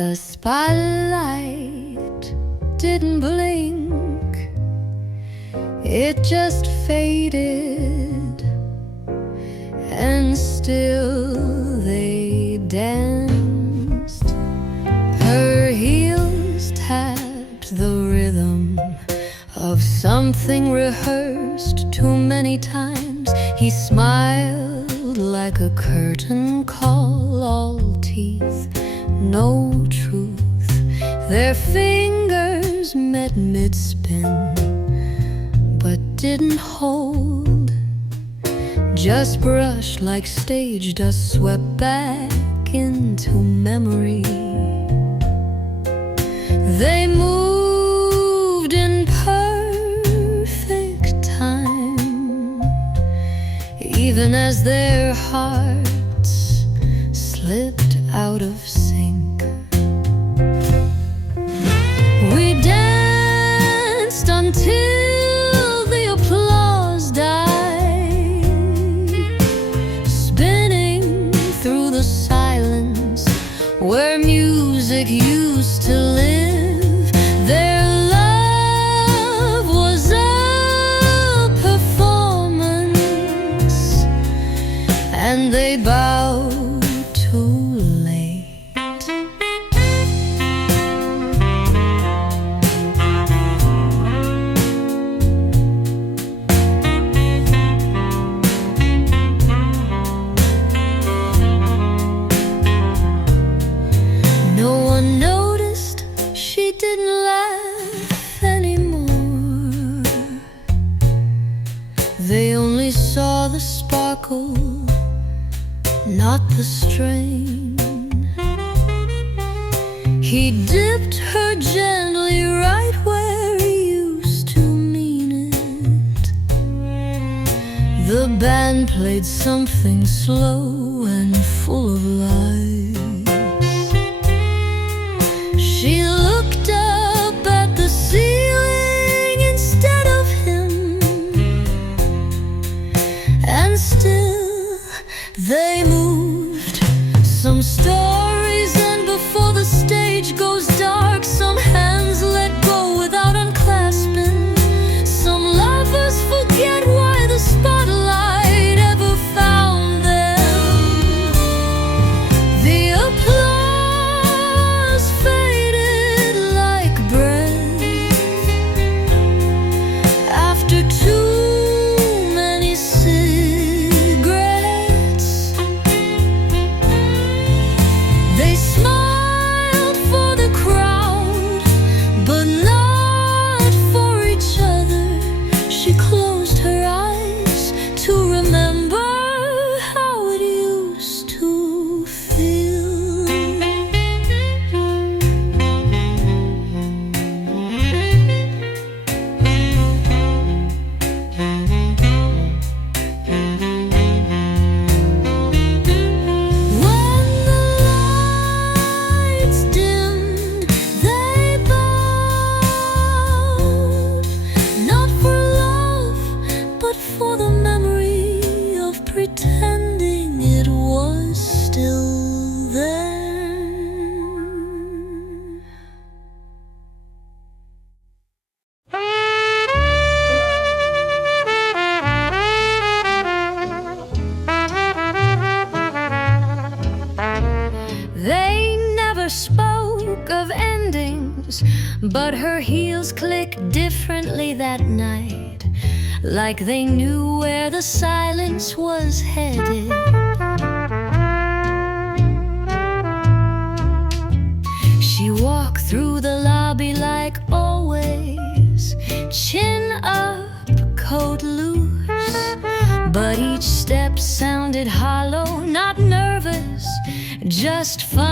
The spotlight didn't blink, it just faded, and still they danced. Her heels tapped the rhythm of something rehearsed too many times. He smiled like a curtain call, all teeth, no truth. Their fingers met mid-spin, but didn't hold. Just brushed like stage dust swept back into memory. They moved in perfect time, even as their hearts slipped out of sync. We danced until the applause died, spinning through the silence where music used to live. Their love was a performance, and they bowed too late. No one noticed she didn't laugh anymore. They only saw the sparkle, not the strain. He dipped her gently right where he used to mean it. The band played something slow and full of life. She looked up at the ceiling instead of him, and still they moved. Some stories end before the stage goes dark. Some hands let go without unclasping. Some lovers forget why the spotlight ever found them. The applause faded like breath after too many cigarettes. They smiled for the crowd, but not for each other. She closed her eyes to remember how it used to feel. When the lights dimmed, they bowed, not for love, but for the memory of pretending it was still there. They never spoke of endings, but her heels clicked differently that night, like they knew where the silence was headed. She walked through the lobby like always, chin up, coat loose, but each step sounded hollow, not nervous, just final.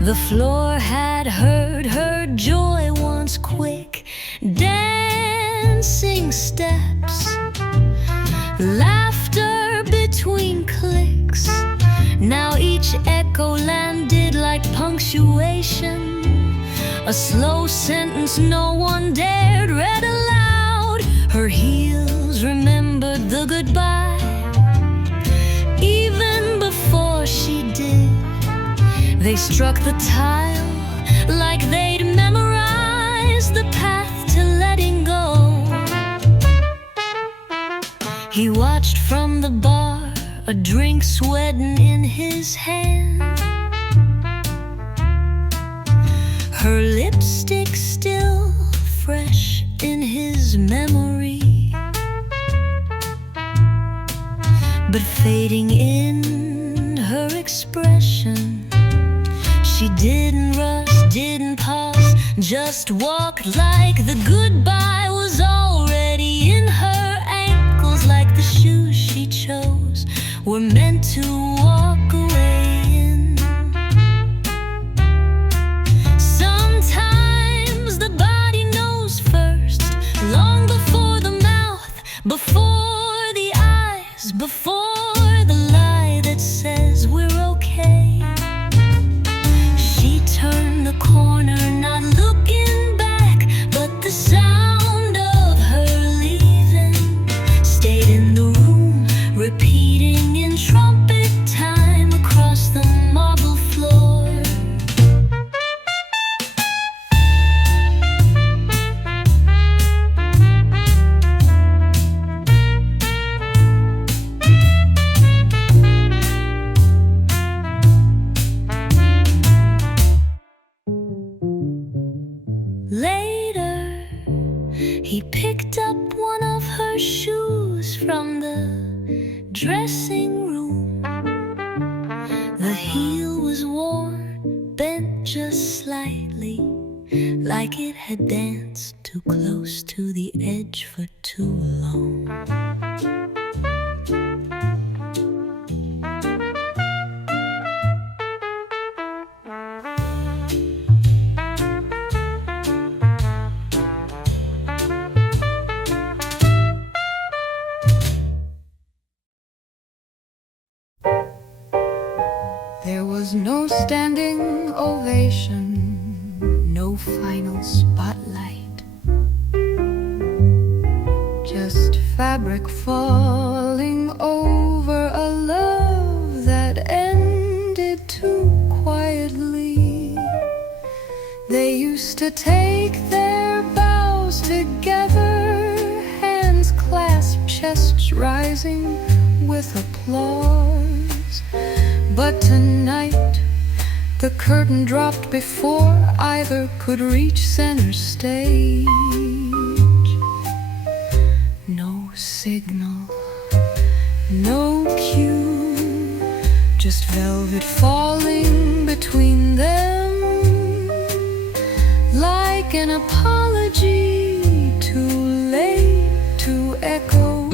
The floor had heard her joy once, quick dancing steps, laughter between clicks. Now each echo landed like punctuation, a slow sentence no one dared read aloud. Her heels remembered the goodbye even before she did. They struck the tile like they'd memorized the path to letting go. He watched from the bar, a drink sweating in his hand. Her lipstick still fresh in his memory, but fading in her expression. She didn't rush, didn't pause, just walked like the goodbye was already in her ankles, like the shoes she chose were meant to walk away in. Sometimes the body knows first, long before the mouth, before the eyes, before the lie that says we're okay. She turned the corner, not looking back, but the sound of her leaving stayed in the room, repeating in trumpet time across the marble floor. Later, he picked up one of her shoes from the dressing room. The heel was worn, bent just slightly, like it had danced too close to the edge for too long. There was no standing ovation, no final spotlight, just fabric falling over a love that ended too quietly. They used to take their bows together, hands clasped, chests rising with applause. But tonight, the curtain dropped before either could reach center stage. No signal, no cue, just velvet falling between them, like an apology too late to echo.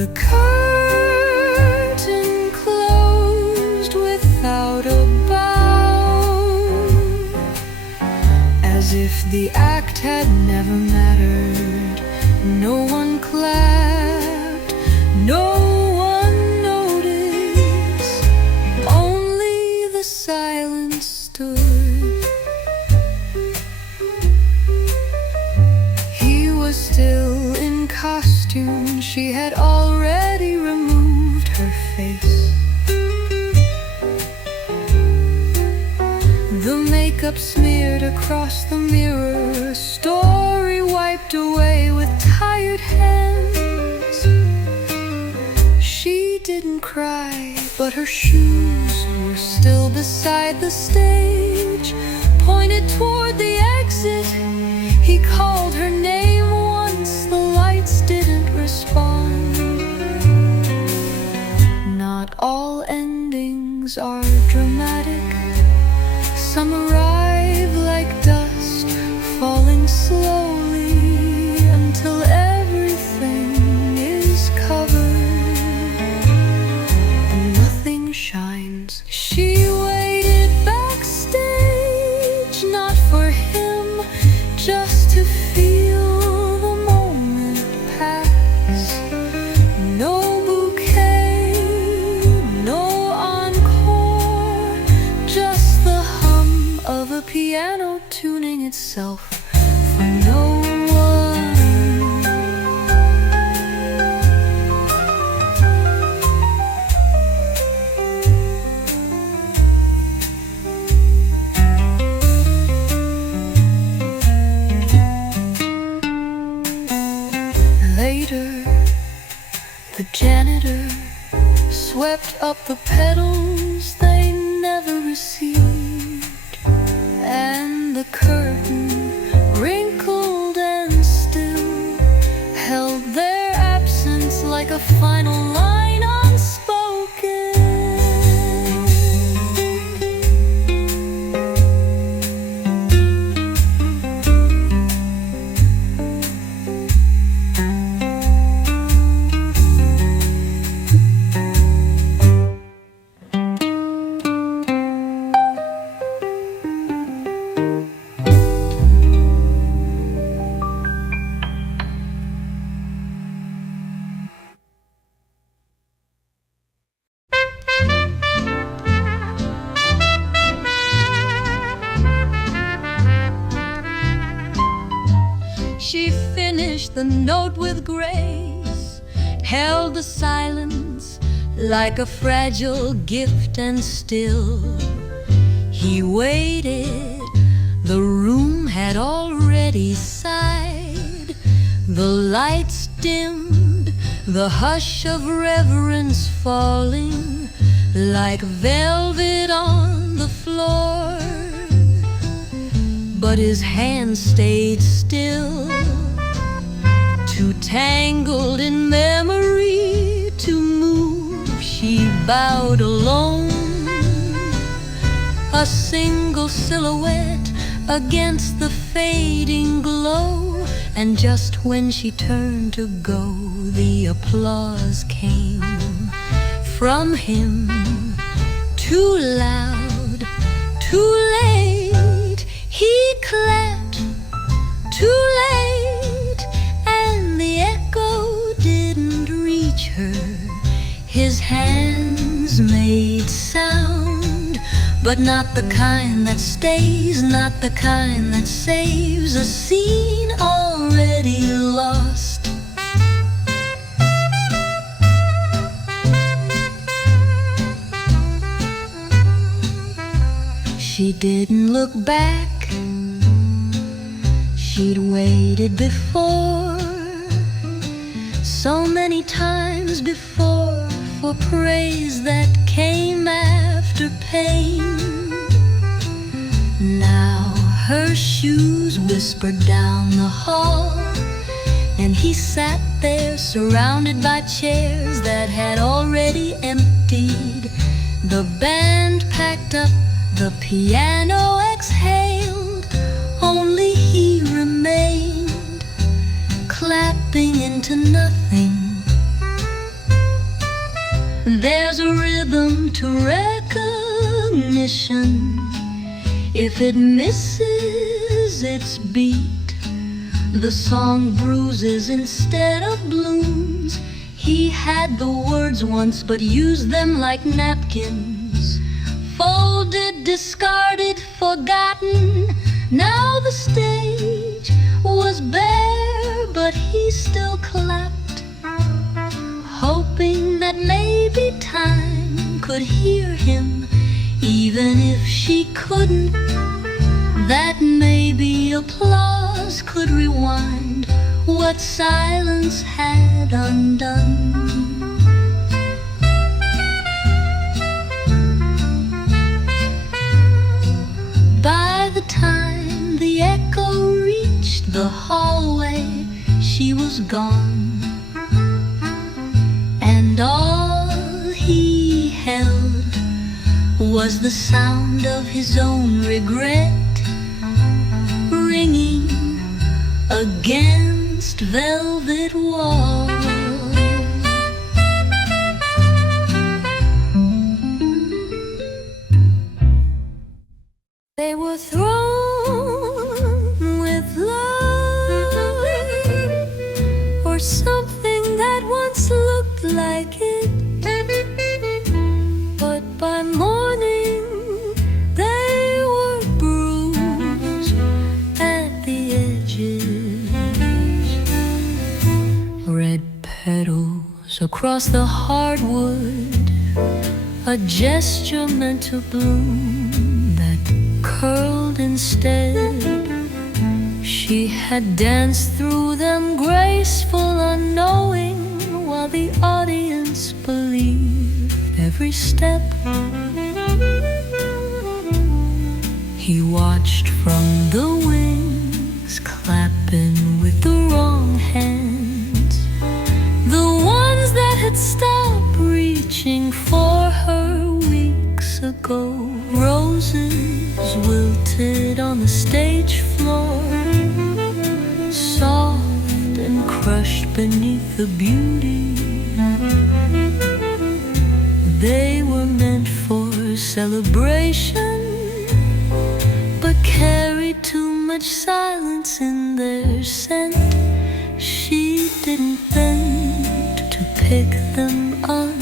The curtain closed without a bow, as if the act had never mattered. No one clapped, no one noticed, only the silence stood. He was still in costume, she had already removed her face. The makeup smeared across the mirror, story wiped away with tired hands. She didn't cry, but her shoes were still beside the stage, pointed toward the exit. He called her name once, the lights didn't respond. Not all endings are dramatic. Some arrive like dust, falling slowly until everything is covered and nothing shines. She waited backstage, not for him, just to feel the moment pass. No bouquet, no encore, just the hum of a piano tuning itself for no one. wrapped up the petals they never received, and the curtain, wrinkled and still, held their absence like a final line unspoken. She finished the note with grace, held the silence like a fragile gift, and still he waited. The room had already sighed, the lights dimmed, the hush of reverence falling like velvet on the floor. But his hand stayed still, too tangled in memory to move. She bowed alone, a single silhouette against the fading glow. And just when she turned to go, the applause came from him, too loud, too late. He clapped, too late, and the echo didn't reach her. His hands made sound, but not the kind that stays, not the kind that saves a scene already lost. She didn't look back. She'd waited before, so many times before, for praise that came after pain. Now her shoes whispered down the hall, and he sat there surrounded by chairs that had already emptied. The band packed up, the piano exhaled, only he remained, clapping into nothing. There's a rhythm to recognition. If it misses its beat, the song bruises instead of blooms. He had the words once, but used them like napkins, folded, discarded, forgotten. Now the stage was bare, but he still clapped, hoping that maybe time could hear him, even if she couldn't. That maybe applause could rewind what silence had undone. By the time the echo reached the hallway, she was gone, and all he held was the sound of his own regret ringing against velvet walls. They were thrown with love, or something that once looked like it. But by morning they were bruised at the edges. Red petals across the hardwood, a gesture meant to bloom that curled instead. She had danced through them graceful, unknowing, while the audience believed every every step. He watched from the wings, clapping with the wrong hands, the ones that had stopped reaching for her weeks ago. Roses wilted on the stage floor, soft and crushed beneath the beauty. They were meant for celebration, but carried too much silence in their scent. She didn't bend to pick them up,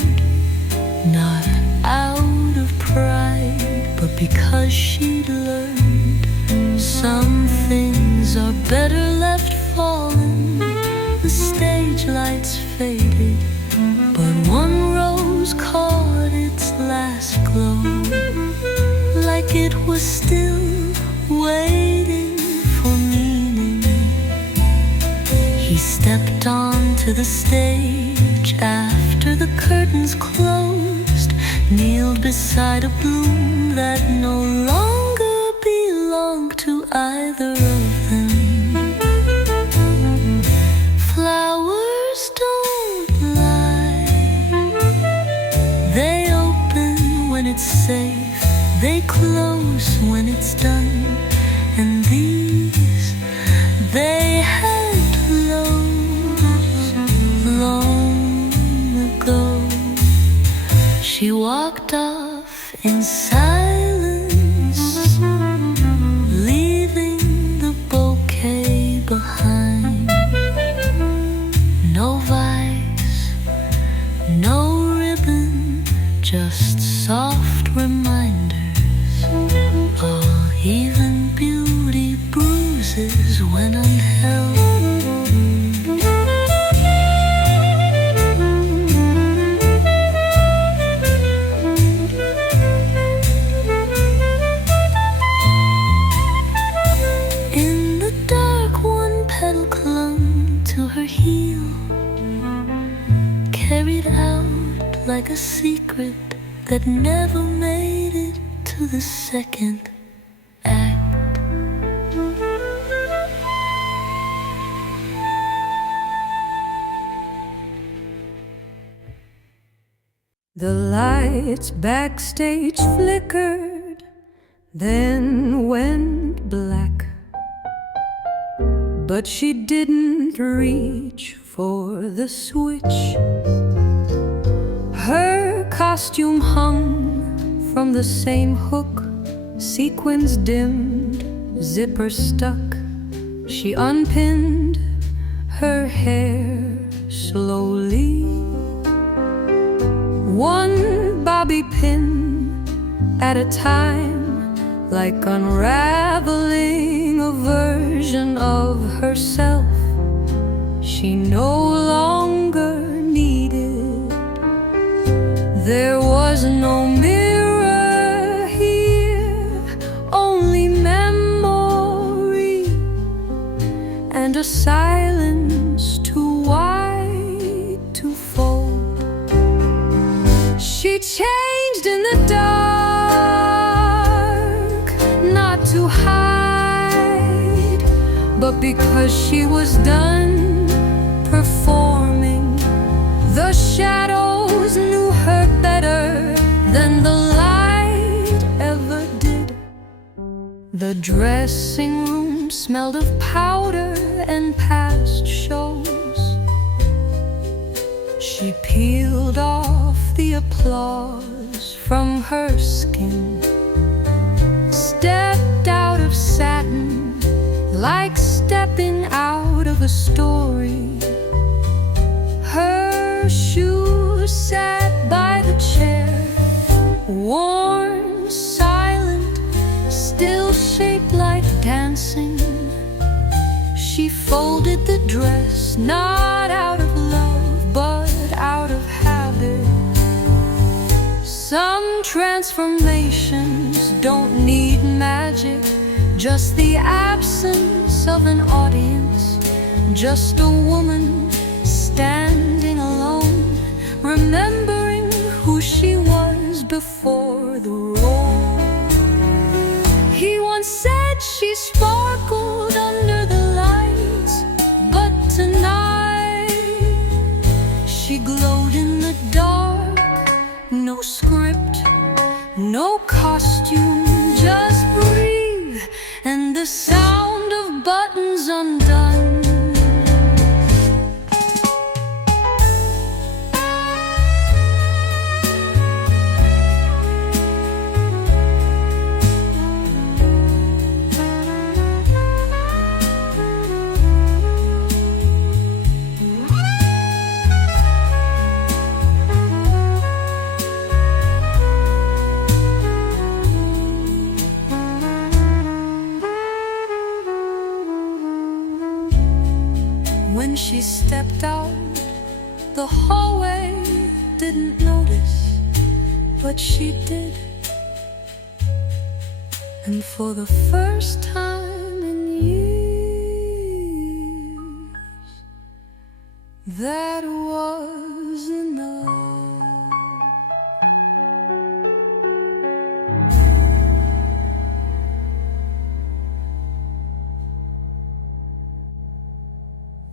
not out of pride, but because she'd learned some things are better left fallen. The stage lights faded, but one rose caught its last glow, like it was still waiting for meaning. He stepped onto the stage after the curtains closed, kneeled beside a bloom that no longer belonged to either of them. Flowers don't lie. They open when it's safe, they close when it's done. And these, they had closed long ago. She walked off in silence, leaving the bouquet behind. No vice, no ribbon, just soft reminders. Even beauty bruises when unheld. In the dark, one petal clung to her heel, carried out like a secret that never made it to the second act. The lights backstage flickered, then went black. But she didn't reach for the switch. Her costume hung from the same hook, sequins dimmed, zipper stuck. She unpinned her hair slowly, one bobby pin at a time, like unraveling a version of herself she no longer needed. There was no mirror here, only memory, and a silence too wide to fold. She changed in the dark, not to hide, but because she was done performing. The shadows knew her better than the light ever did. The dressing room smelled of powder and past shows. She peeled off the applause from her skin, stepped out of satin like stepping out of a story. Her shoes sat by the chair, worn, silent, still shaped like dancing. She folded the dress, not out of love, but out of habit. Some transformations don't need magic, just the absence of an audience, just a woman standing alone, remembering who she was. before the roll. He once said she sparkled under the lights, but tonight she glowed in the dark. No script, no costume, just breathe and the sound of buttons undone. When she stepped out, the hallway didn't notice, but she did. And for the first time in years, that was enough.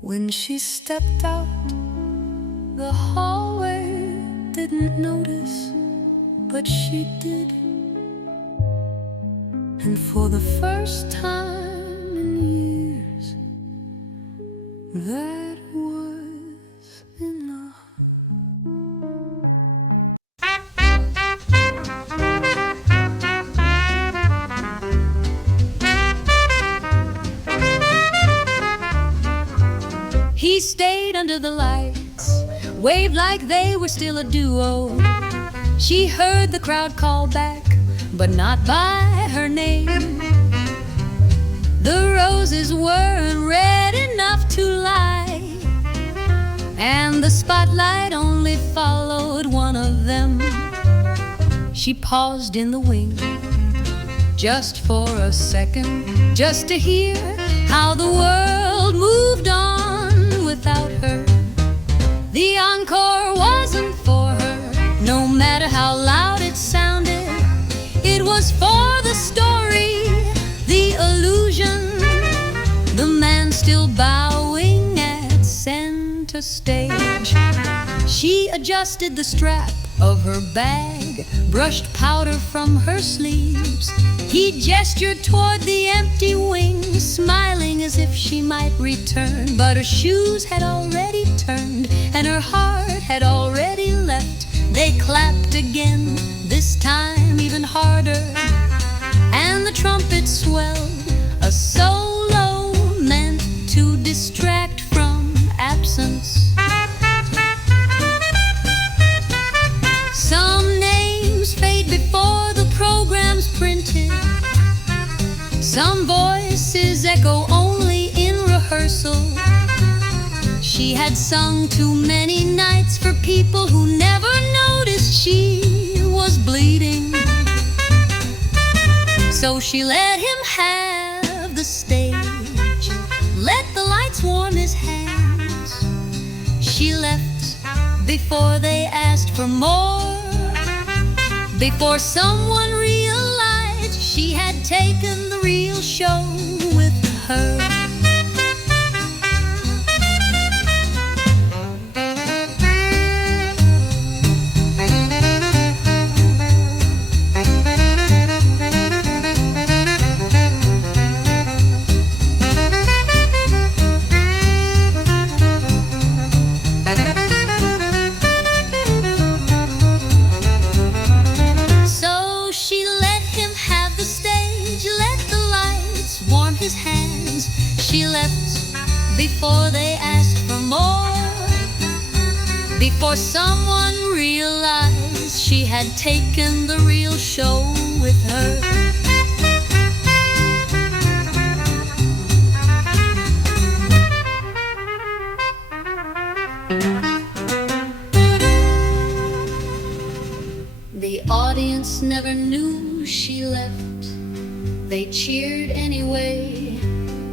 When she stepped out, the hallway didn't notice, but she did. And for the first time in years, that was enough. He stayed under the lights, waved like they were still a duo. She heard the crowd call back, but not by her name. The roses weren't red enough to light, and the spotlight only followed one of them. She paused in the wing, just for a second, just to hear how the world moved on without her. The encore wasn't for her, no matter how loud it sounded. It was for the story, the illusion, the man still bowing at center stage. She adjusted the strap of her bag, brushed powder from her sleeves. He gestured toward the empty wings, smiling as if she might return. But her shoes had already turned, and her heart had already left. They clapped again, this time even harder, and the trumpet swelled, a solo meant to distract from absence. Some names fade before the program's printed. Some voices echo only in rehearsal. She had sung too many nights for people who never noticed she was bleeding. So she let him have the stage, let the lights warm his hands. She left before they asked for more, before someone realized she had taken the real show with her. She left before they asked for more, before someone realized she had taken the real show with her. The audience never knew she left. They cheered anyway,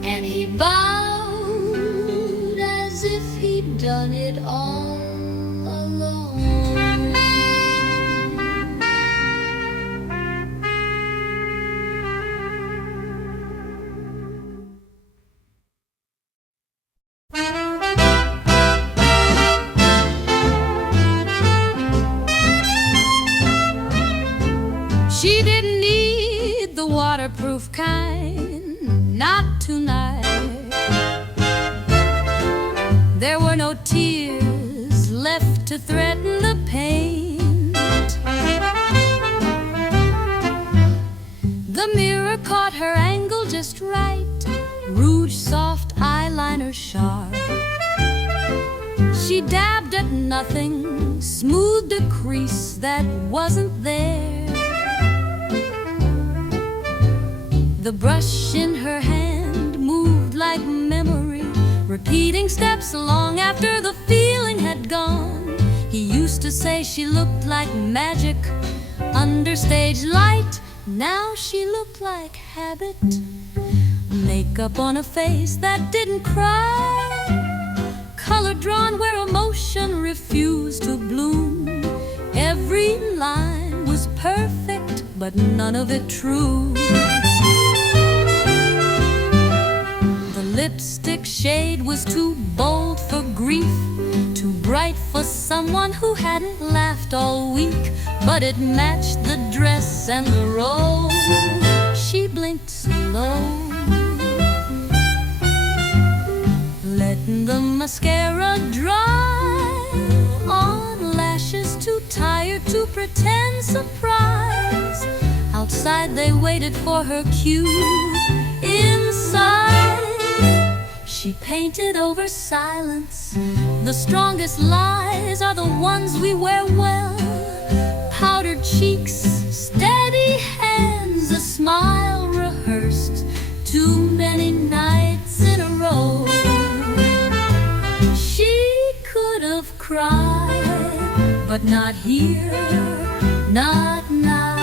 and he bowed as if he'd done it all alone. She didn't need the waterproof kind, not tonight. There were no tears left to threaten the pain. The mirror caught her angle just right, rouge soft, eyeliner sharp. She dabbed at nothing, smoothed a crease that wasn't there. The brush in her hand moved like memory, repeating steps long after the feeling had gone. He used to say she looked like magic under stage light. Now she looked like habit, makeup on a face that didn't cry, color drawn where emotion refused to bloom. Every line was perfect, but none of it true. The lipstick shade was too bold for grief, too bright for someone who hadn't laughed all week. But it matched the dress and the robe. She blinked slow, letting the mascara dry on lashes too tired to pretend surprise. Outside they waited for her cue. Inside she painted over silence. The strongest lies are the ones we wear well. Powdered cheeks, steady hands, a smile rehearsed too many nights in a row. She could have cried, but not here, not now.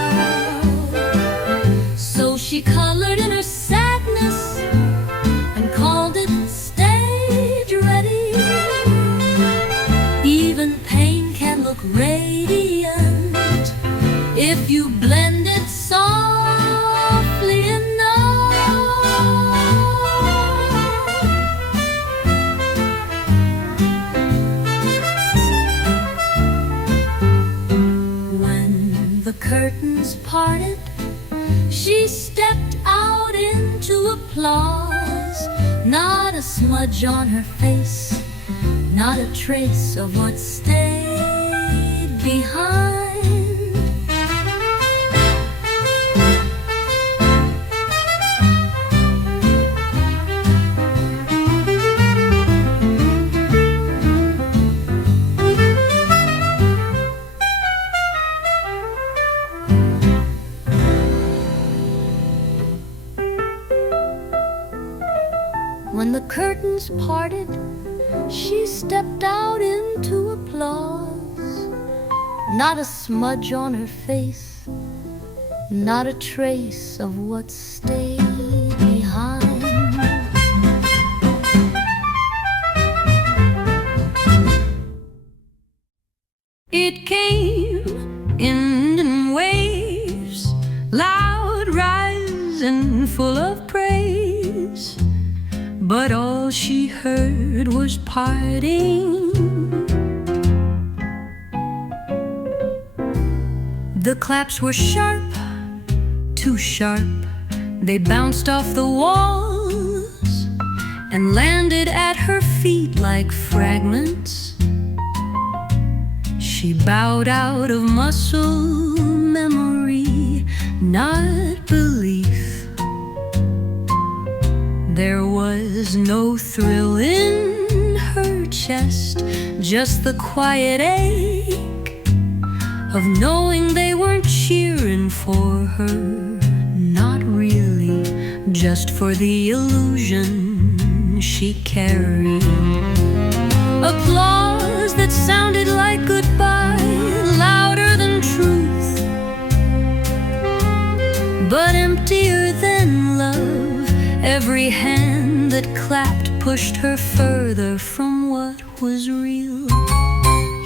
So she colored in her sadness and called it stage ready. Even pain can look radiant if you blend it softly enough. When the curtains parted, she stepped out into applause. Not a smudge on her face, not a trace of what stayed behind. When the curtains parted, she stepped out into applause. Not a smudge on her face, not a trace of what stayed behind. It came in waves, loud, rising, full of praise. But all she heard was parting. The claps were sharp, too sharp. They bounced off the walls and landed at her feet like fragments. She bowed out of muscle memory, not belief. There was no thrill in her chest, just the quiet ache of knowing they weren't cheering for her. Not really, just for the illusion she carried. Applause that sounded like goodbye, louder than truth, but emptier than love. Every hand that clapped pushed her further from what was real.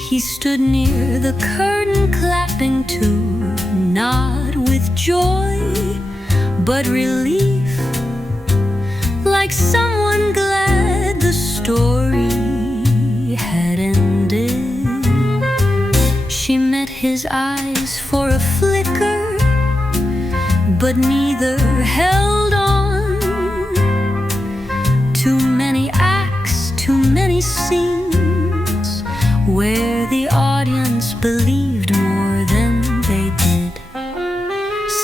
He stood near the curtain clapping too, not with joy, but relief, like someone glad the story had ended. She met his eyes for a flicker, but neither held on. Too many acts, too many scenes, where the audience believed more than they did.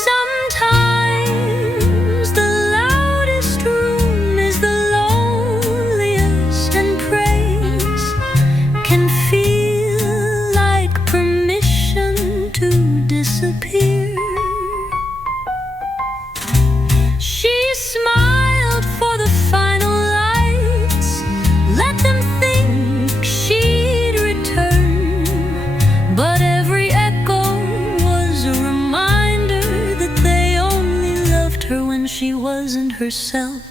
Sometimes the loudest room is the loneliest, and praise can feel like permission to disappear. She smiled for the final lights, let them think she'd return. But every echo was a reminder that they only loved her when she wasn't herself.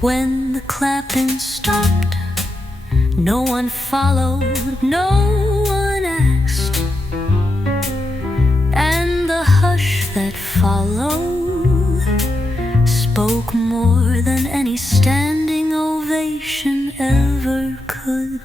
When the clapping stopped, no one followed, no one asked, and the hush that followed spoke more than any standing ovation ever could.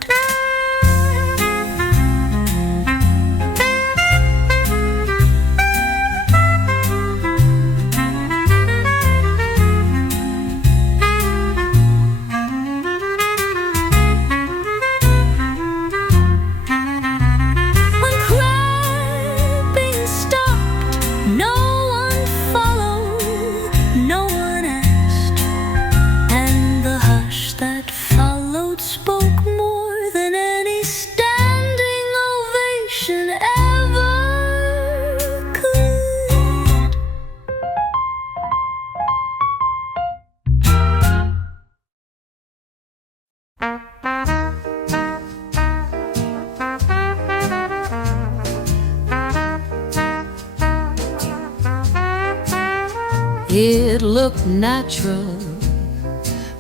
It looked natural,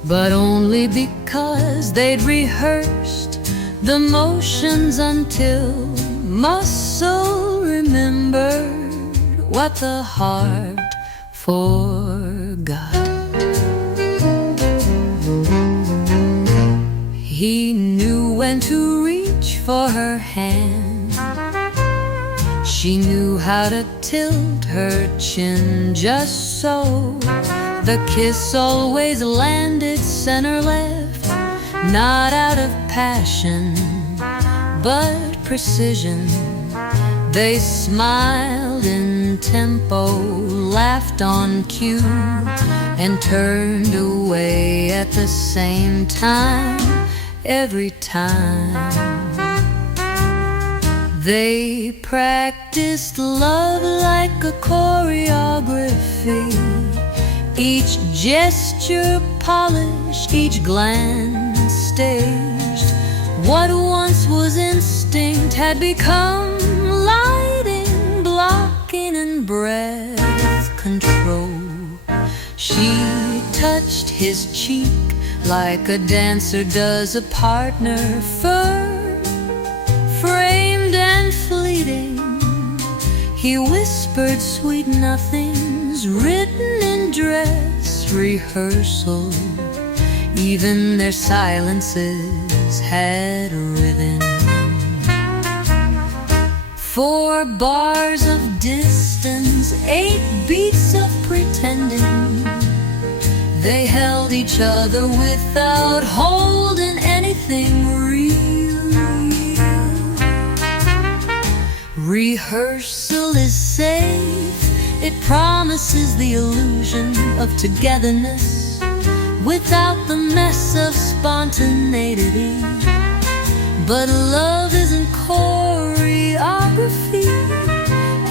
but only because they'd rehearsed the motions until muscle remembered what the heart forgot. He knew when to reach for her hand. She knew how to tilt her chin just so. The kiss always landed center left, not out of passion, but precision. They smiled in tempo, laughed on cue, and turned away at the same time every time. They practiced love like a choreography, each gesture polished, each glance staged. What once was instinct had become lighting, blocking, and breath control. She touched his cheek like a dancer does a partner, firm, framed and fleeting. He whispered sweet nothings written in dress rehearsal. Even their silences had a rhythm. 4 bars of distance, 8 beats of pretending. They held each other without holding anything real. Rehearsal is safe. It promises the illusion of togetherness without the mess of spontaneity. But love isn't choreography,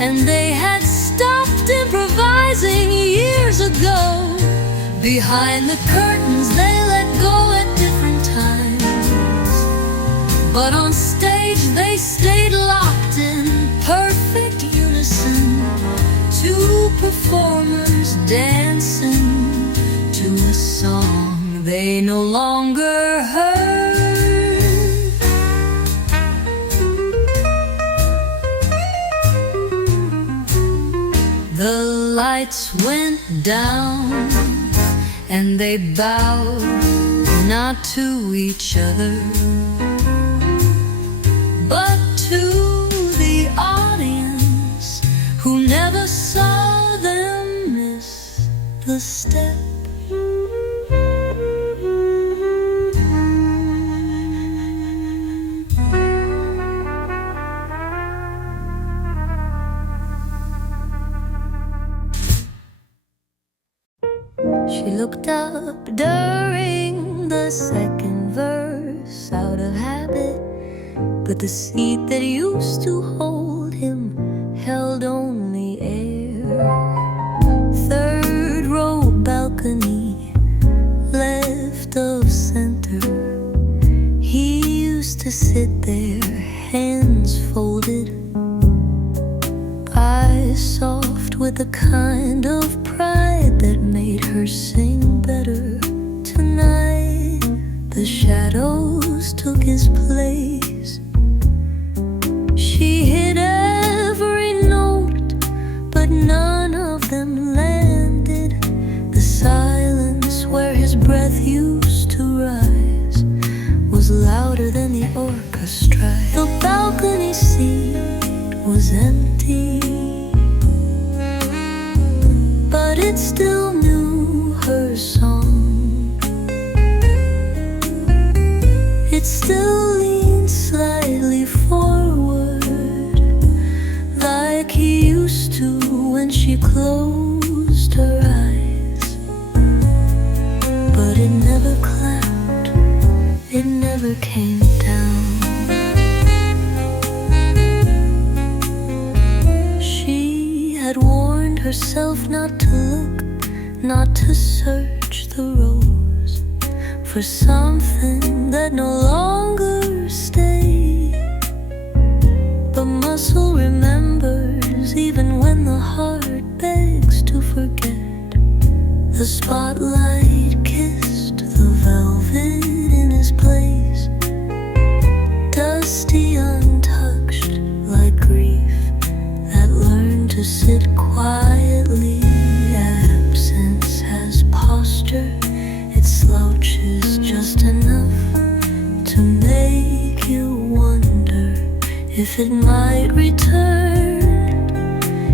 and they had stopped improvising years ago. Behind the curtains they let go at different times, but on stage they stayed locked in perfect unison. 2 performers dancing to a song they no longer heard. lights went down and they bowed not to each other but to the audience who never saw them miss the step. She looked up during the second verse out of habit, but the seat that used to hold him held only air. Third row balcony, left of center. He used to sit there, hands folded, eyes soft with the kind of pride that made her sing better. Tonight the shadows took his place. She hit every note, but none of them landed. The silence where his breath used to rise was louder than the orchestra. The balcony seat was empty, but it still knew her song. It still leaned slightly forward, like he used to when she closed her eyes. But it never clapped, it never came down. She had warned herself not to look, not to search the rose for something that no longer stayed. But muscle remembers even when the heart begs to forget. The spotlight kissed the velvet in his place, dusty, untouched, like grief that learned to sit quietly. Absence has posture, it slouches just enough to make you wonder if it might return.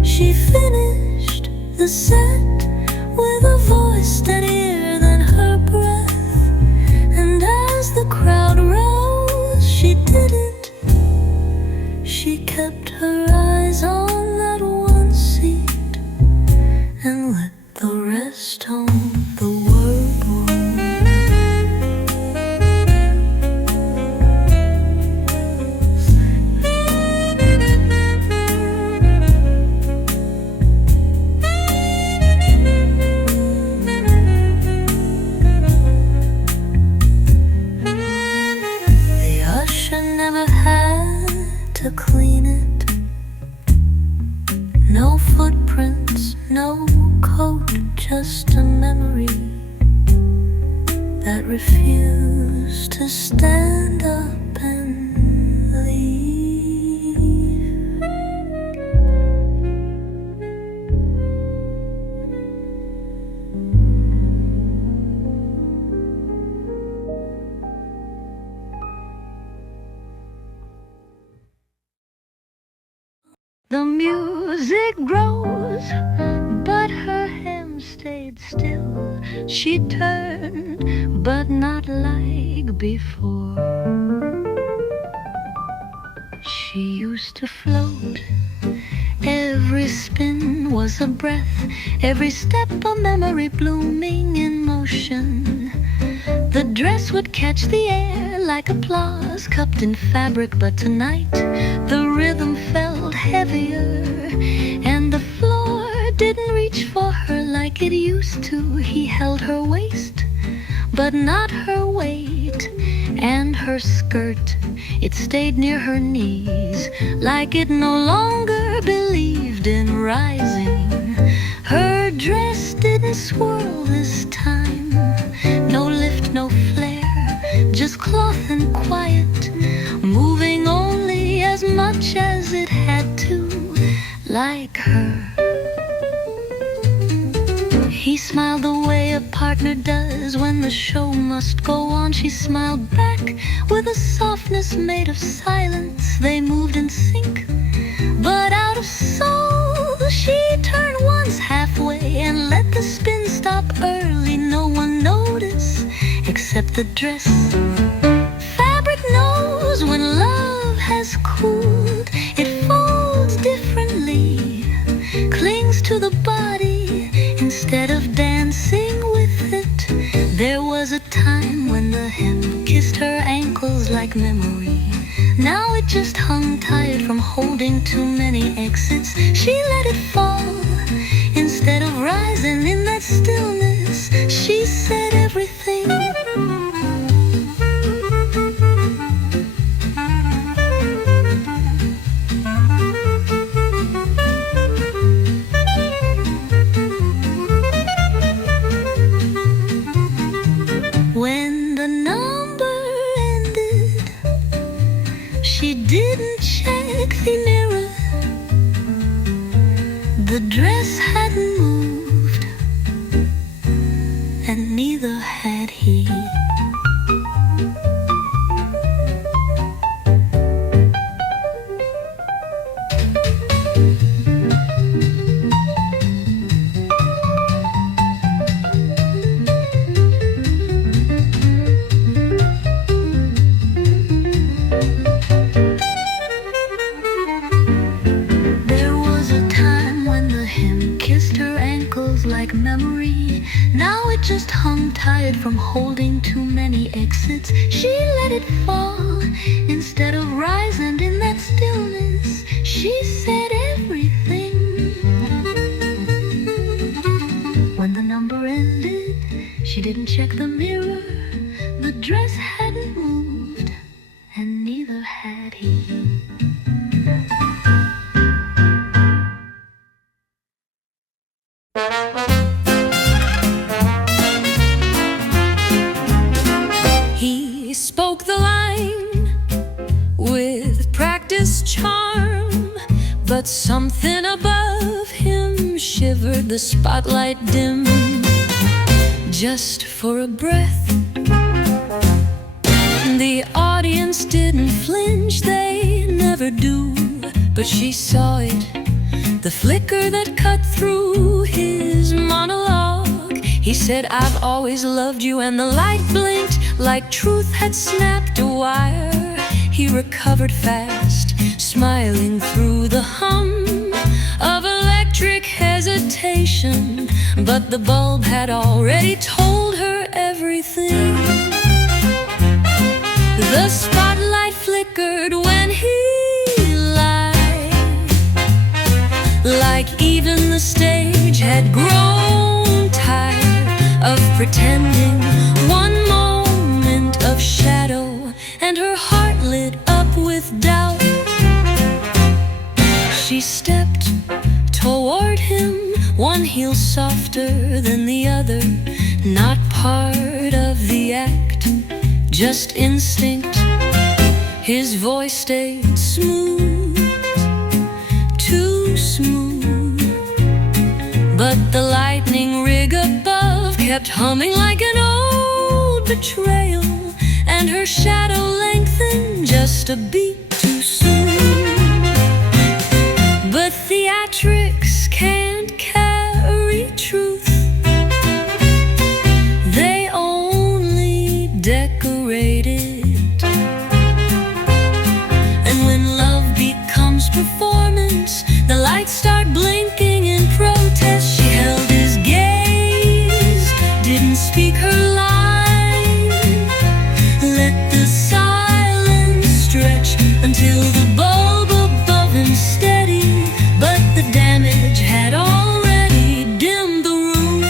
She finished the set with a voice steadier than her breath, and as the crowd rose, she didn't. She kept her eyes on that one seat and let the rest on the word roll. The usher never had to clean it. No footprints, no coat, just a memory that refused to stand up and leave. The music grows, but her hem stayed still. She turned, but not like before. She used to float. Every spin was a breath, every step a memory blooming in motion. The dress would catch the air like applause cupped in fabric, but tonight the rhythm felt heavier, and the floor didn't reach for her like it used to. He held her waist, but not her weight, and her skirt, it stayed near her knees, like it no longer believed in rising. Her dress didn't swirl this time, no lift, no flare, just cloth and quiet, moving only as much as it had to, like her. He smiled the way a partner does when the show must go on. She smiled back with a softness made of silence. They moved in sync, but out of soul. She turned once halfway and let the spin stop early. No one noticed except the dress. Fabric knows when love has cooled. It folds differently, clings to the body instead of dancing with it. There was a time when the hem kissed her ankles like memory. Now it just hung tired from holding too many exits. She let it fall instead of rising in that stillness. She said everything. When the number ended, she didn't check the mirror. The dress hadn't moved, and neither had he. Like memory, now it just hung tired from holding too many exits. She let it fall instead of rising in that stillness. She said everything. When the number ended, she didn't check the mirror. The dress hadn't moved, and neither had he. He spoke the line with practiced charm, but something above him shivered the spotlight dim. Just for a breath, the audience didn't flinch, they never do. But she saw it, the flicker that cut through his monologue. He said, I've always loved you, and the light blinked like truth had snapped a wire. He recovered fast, smiling through the hum of electric hesitation. But the bulb had already told her everything. The spotlight flickered when he lied, like even the stage had grown tired of pretending. One moment of shadow, and her heart lit up with doubt. She stepped toward him, one heel softer than the other. Not part of the act, just instinct. His voice stayed smooth, too smooth. But the lightning rig above kept humming like an old betrayal, and her shadow lengthened just a beat too soon. But theatrics can't carry truth, they only decorate it. And when love becomes performance, the lights start blinking in protest. She held his gaze, didn't speak her line, let the silence stretch until the bulb above him steady. But the damage had already dimmed the room.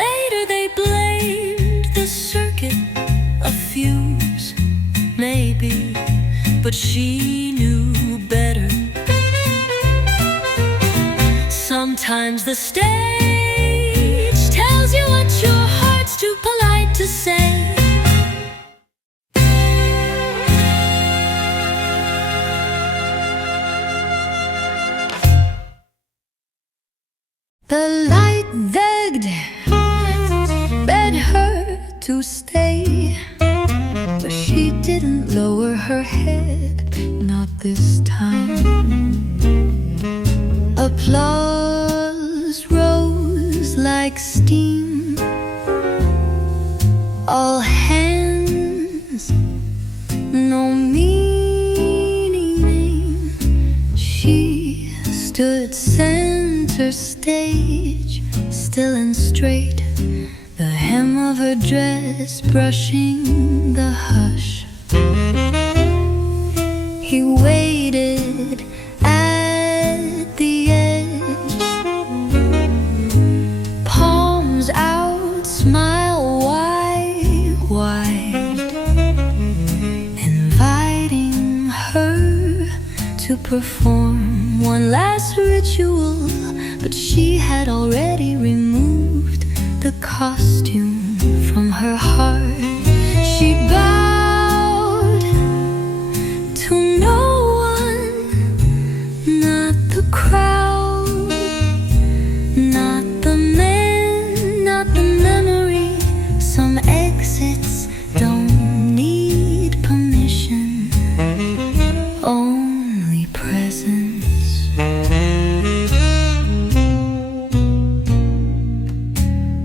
Later they blamed the circuit, a fuse, maybe, but she knew better. Sometimes the stage tells you what your heart's too polite say. The light begged her to stay, but she didn't lower her head, not this time. Applause rose like steam. All hands, no meaning. She stood center stage, still and straight, the hem of her dress brushing the hush. He waited at the edge, palms out, smile wide, inviting her to perform one last ritual. But she had already removed the costume from her heart. She bowed to no one, not the crowd, not the man, not the memory. Some exits don't need permission, only presence.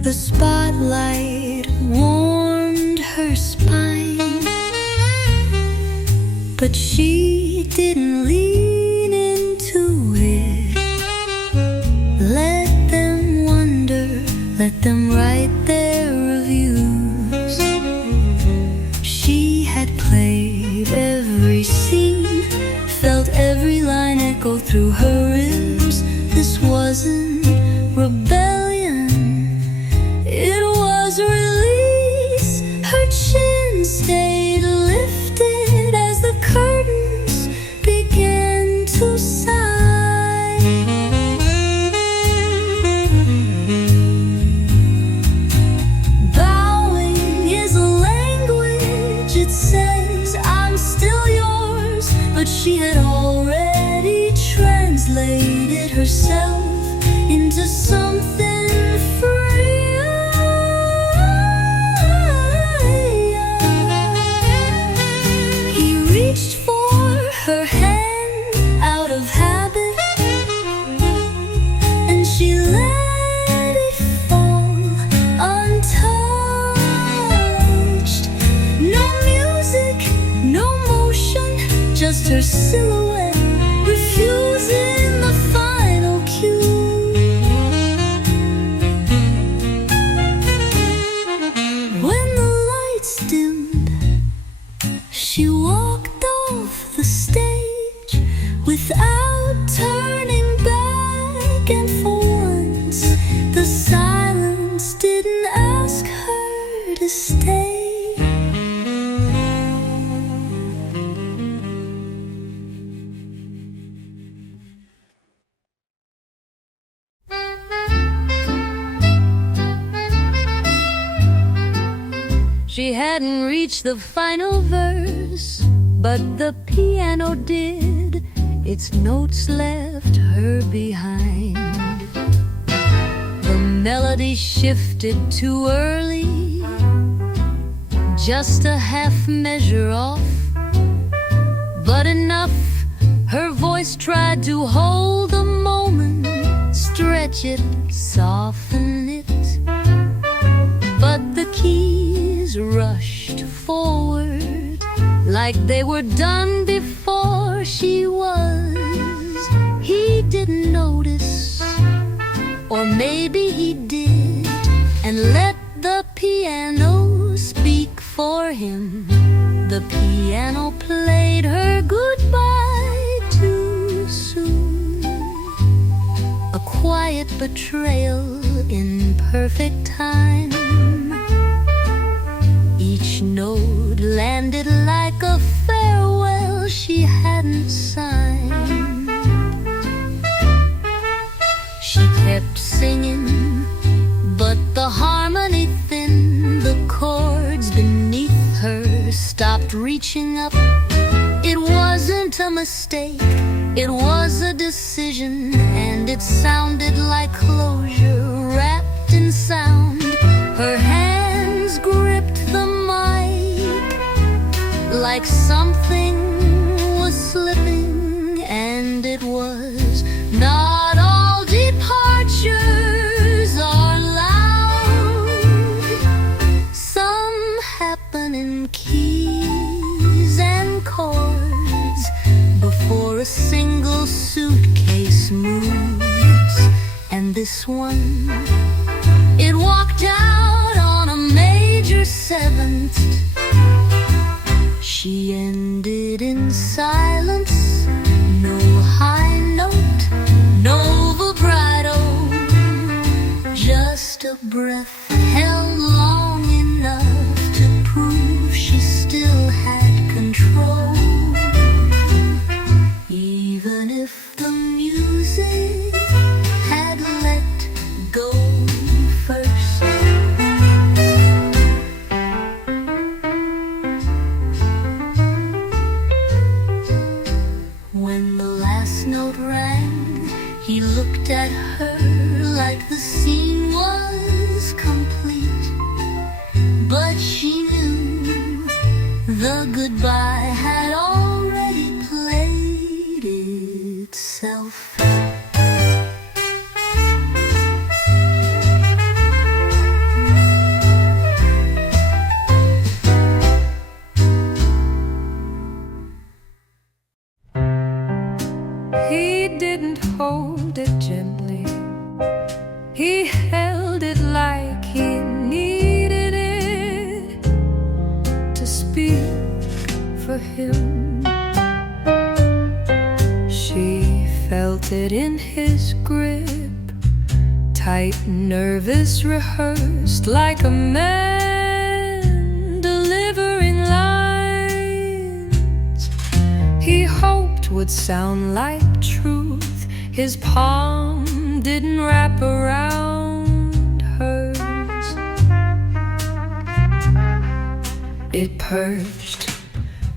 The spotlight warmed her spine, but she didn't lean into it. Let them wonder, let them write their reviews. She had played every scene, felt every line echo through her ribs. This wasn't rebellion, it was release. Her chin stayed lifted as the curtains began to sigh. Bowing is a language, it says I'm still yours. But she had already translated herself into something free. He reached for her hand out of habit, and she let it fall untouched. No music, no motion, just her silhouette refusing the final cue. When the lights dimmed, she walked off the stage without turning back, and for once the silence didn't ask her to stay. She hadn't reached the final verse, but the piano did. Its notes left her behind. The melody shifted too early, just a half measure off, but enough. Her voice tried to hold the moment, stretch it, soften it, but the keys rushed forward like they were done before she was. He didn't notice, or maybe he did, and let the piano speak for him. The piano played her goodbye too soon, a quiet betrayal in perfect time. Each note landed like a farewell she hadn't signed. She kept singing, but the harmony thinned, the chord reaching up. It wasn't a mistake, it was a decision, and it sounded like closure wrapped in sound. Her hands gripped the mic like something was slipping, and it was not all departures are loud. Some happen in keys and chords before a single suitcase moves. And this one, it walked out on a major seventh. She ended in silence, no high note, no vibrato, just a breath held long enough to prove she still had control. Even if the music had let go first. When the last note rang, he looked at her like the scene was complete. But she knew the goodbye had already played itself. He didn't hold it gently, he held it like he needed it to speak for him. She felt it in his grip, tight, nervous, rehearsed, like a man delivering lines he hoped would sound like truth. His palm didn't wrap around hers. It perched,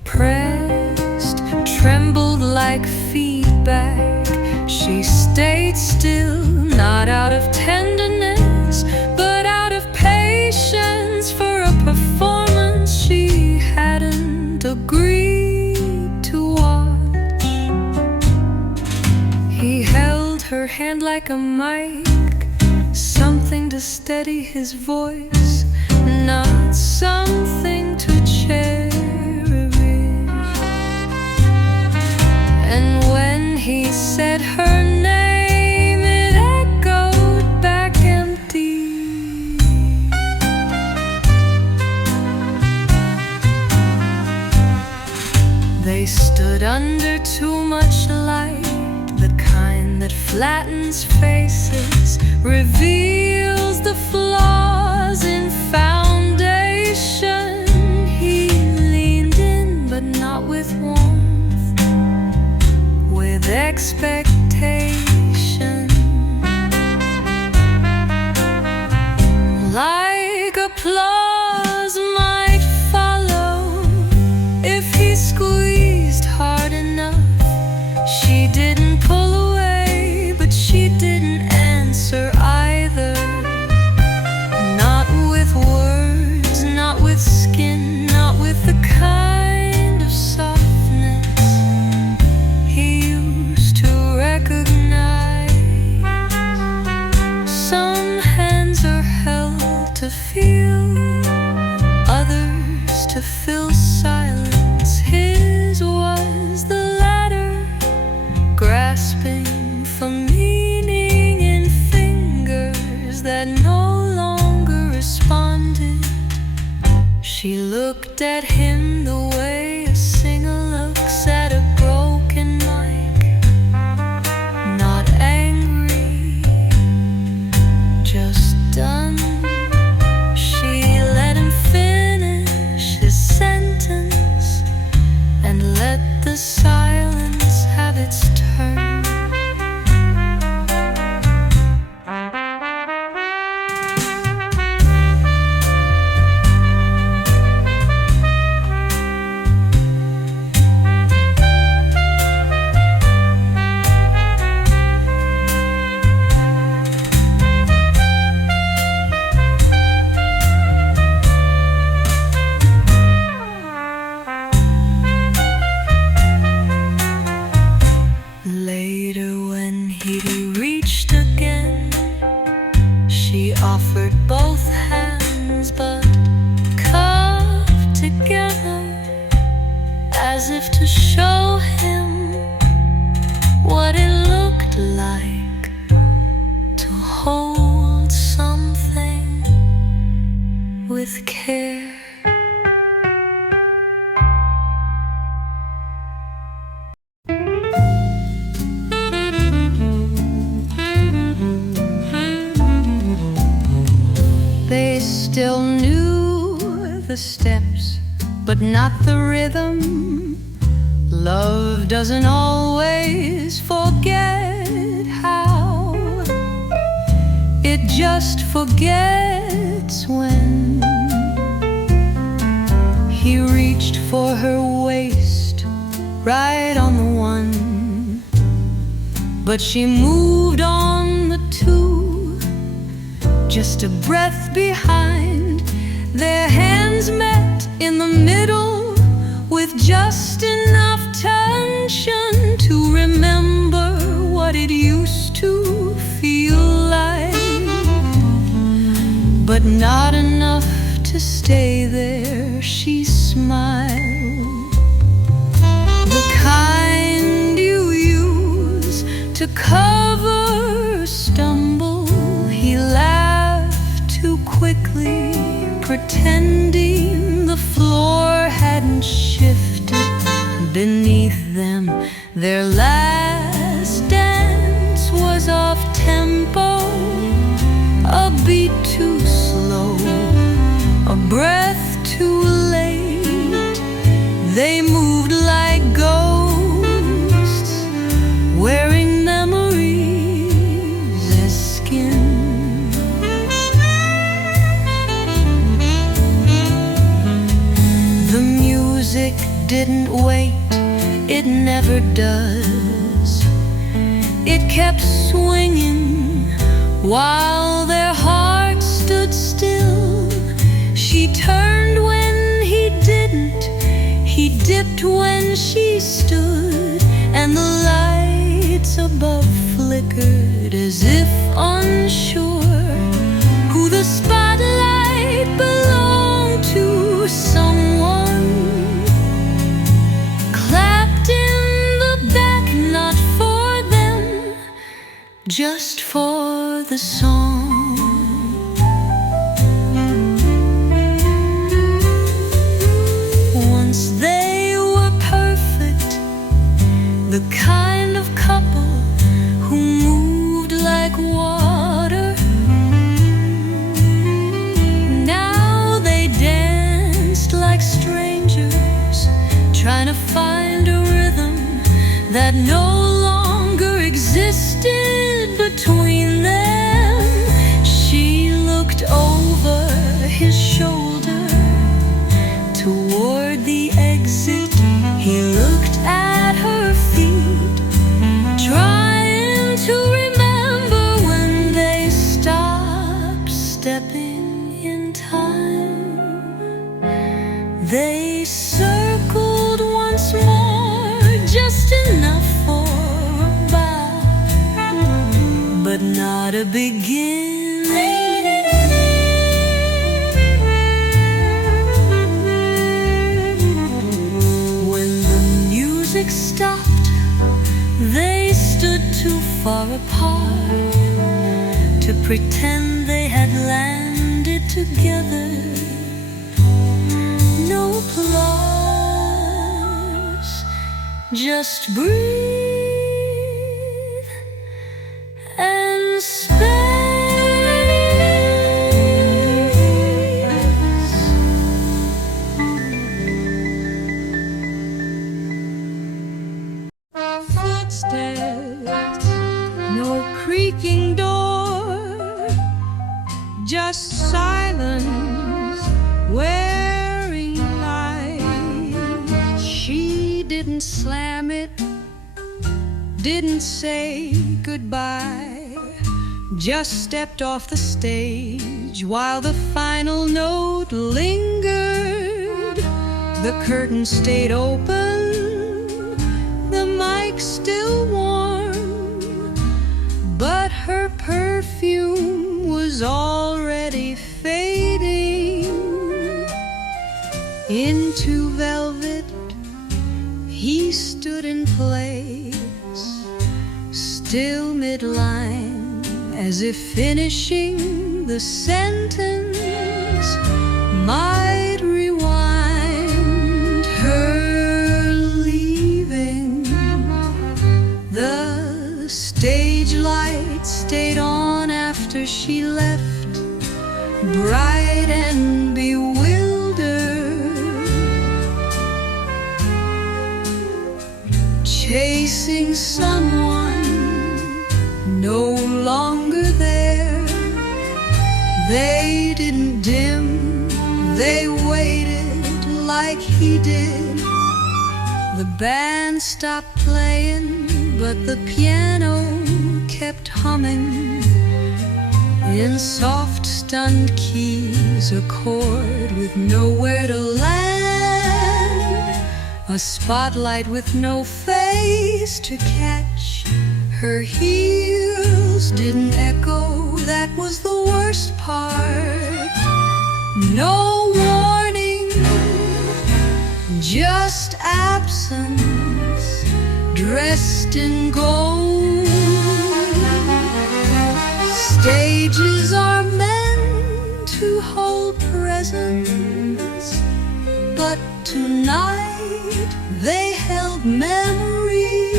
pressed, trembled like feedback. She stayed still, not out of tenderness, but out of patience for a performance she hadn't agreed to watch. He held her hand like a mic, something to steady his voice, not something to cherish. And when he said her name, it echoed back empty. They stood under too much light, the kind that flattens faces, reveals the flaws in foundation. He leaned in, but not with warmth, with expectation. Like applause might follow if he squeezed hard enough. She didn't pull away, but she didn't answer either. Not with words, not with skin, not with the kind of softness he used to recognize. Some hands are held to feel, others to fill silence. His was the latter, grasping for meaning in fingers that no longer responded. She looked at him the way a singer looks at a broken mic, not angry, just done. She let him finish his sentence and let the silence have its turn. She offered both hands, but cupped together, as if to show him what it looked like to hold something with care. They still knew the steps, but not the rhythm. Love doesn't always forget how. It just forgets when. He reached for her waist, right on the one, but she moved on the two, just a breath behind. Their hands met in the middle, with just enough tension to remember what it used to feel like, but not enough to stay there. She smiled, the kind you use to cover a stumble. He laughed too quickly, pretending the floor hadn't shifted beneath them. Their last dance was off tempo, a beat too slow, a breath too late. They moved like ghosts, wearing memories as skin. The music didn't wait, it never does. It kept swinging while their hearts stood still. She turned when he didn't, he dipped when she stood, and the lights above flickered as if unsure who the spotlight belonged to. Someone clapped in the back, not for them, just for the song. Once they were perfect, the kind of couple who moved like water. Now they danced like strangers, trying to find a rhythm that no longer existed between them. She looked over his shoulder toward the exit. He looked at her feet, trying to remember when they stopped stepping in time. They circled once more, just enough for a bow, but not a beginning. When the music stopped, they stood too far apart to pretend they had landed together. No applause, just breathe and space. Footsteps, no creaking door, just silence wearing light. She didn't slam it, didn't say goodbye, just stepped off the stage while the final note lingered. The curtain stayed open, the mic still warm, but her perfume was was already fading into velvet. He stood in place, still midline, as if finishing the sentence might rewind her leaving. The stage light stayed on after she left, bright and bewildered, chasing someone no longer there. They didn't dim, they waited like he did. The band stopped playing, but the piano kept humming in soft stunned keys, a chord with nowhere to land, a spotlight with no face to catch. Her heels didn't echo, that was the worst part. No warning, just absence, dressed in gold. Stages are meant to hold presence, but tonight they held memory.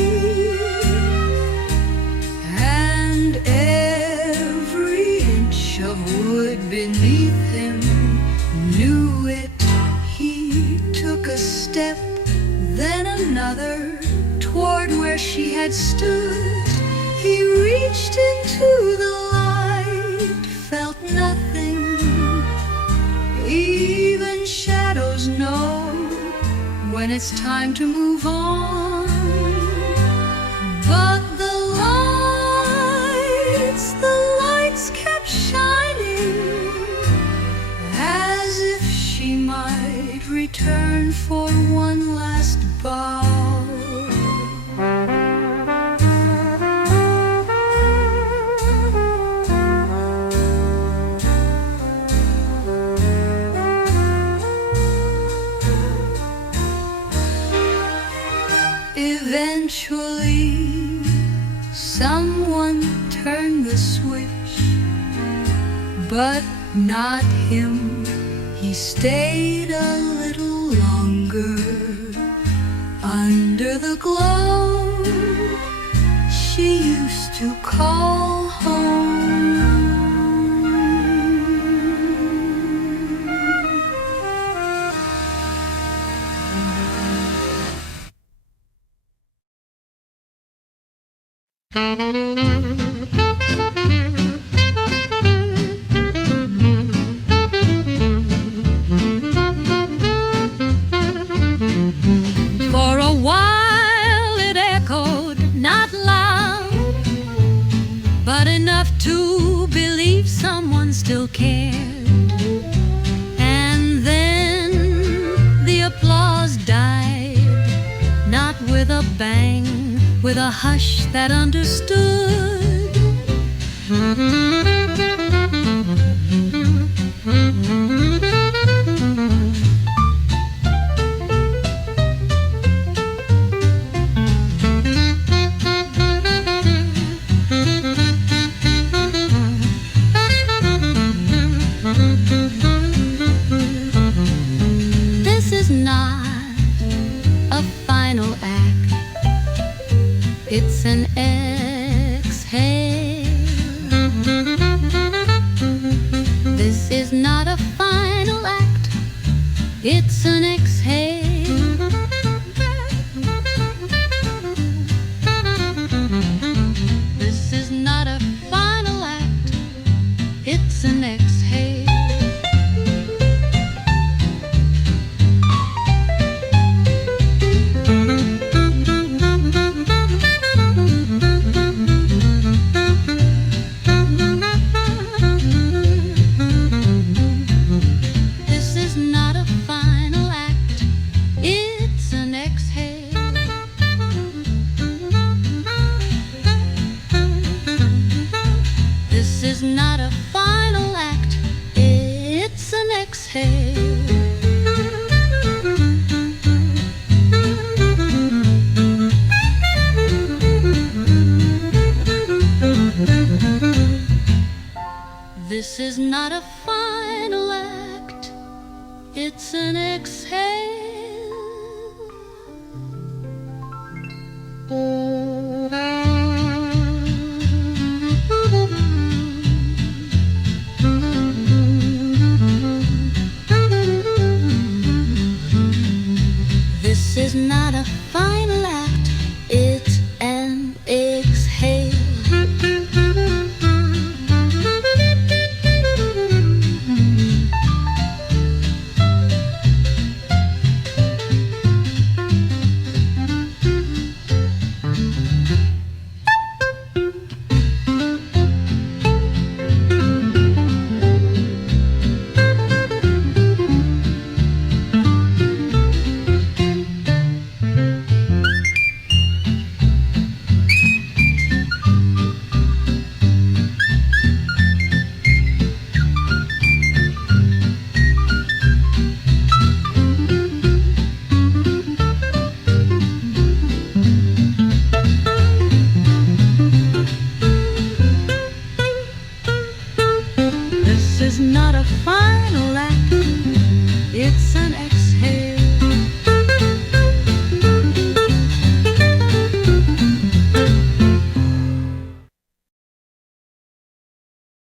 And every inch of wood beneath him knew it. He took a step, then another, toward where she had stood. He reached into the light, felt nothing. Even shadows know when it's time to move on. But the lights kept shining, as if she might return for one last bow. Eventually, someone turned the switch, but not him. He stayed a little longer under the glow she used to call home. For a while it echoed, not loud, but enough to believe someone still cared. And then the applause died, not with a bang, with a hush that understood. This is not a final act, it's an exhale. This is not a final act, it's an exhale. This is not a final act, it's an exhale. This is not a final act, it's an exhale. This is not a final This is not a final act, it's an exhale.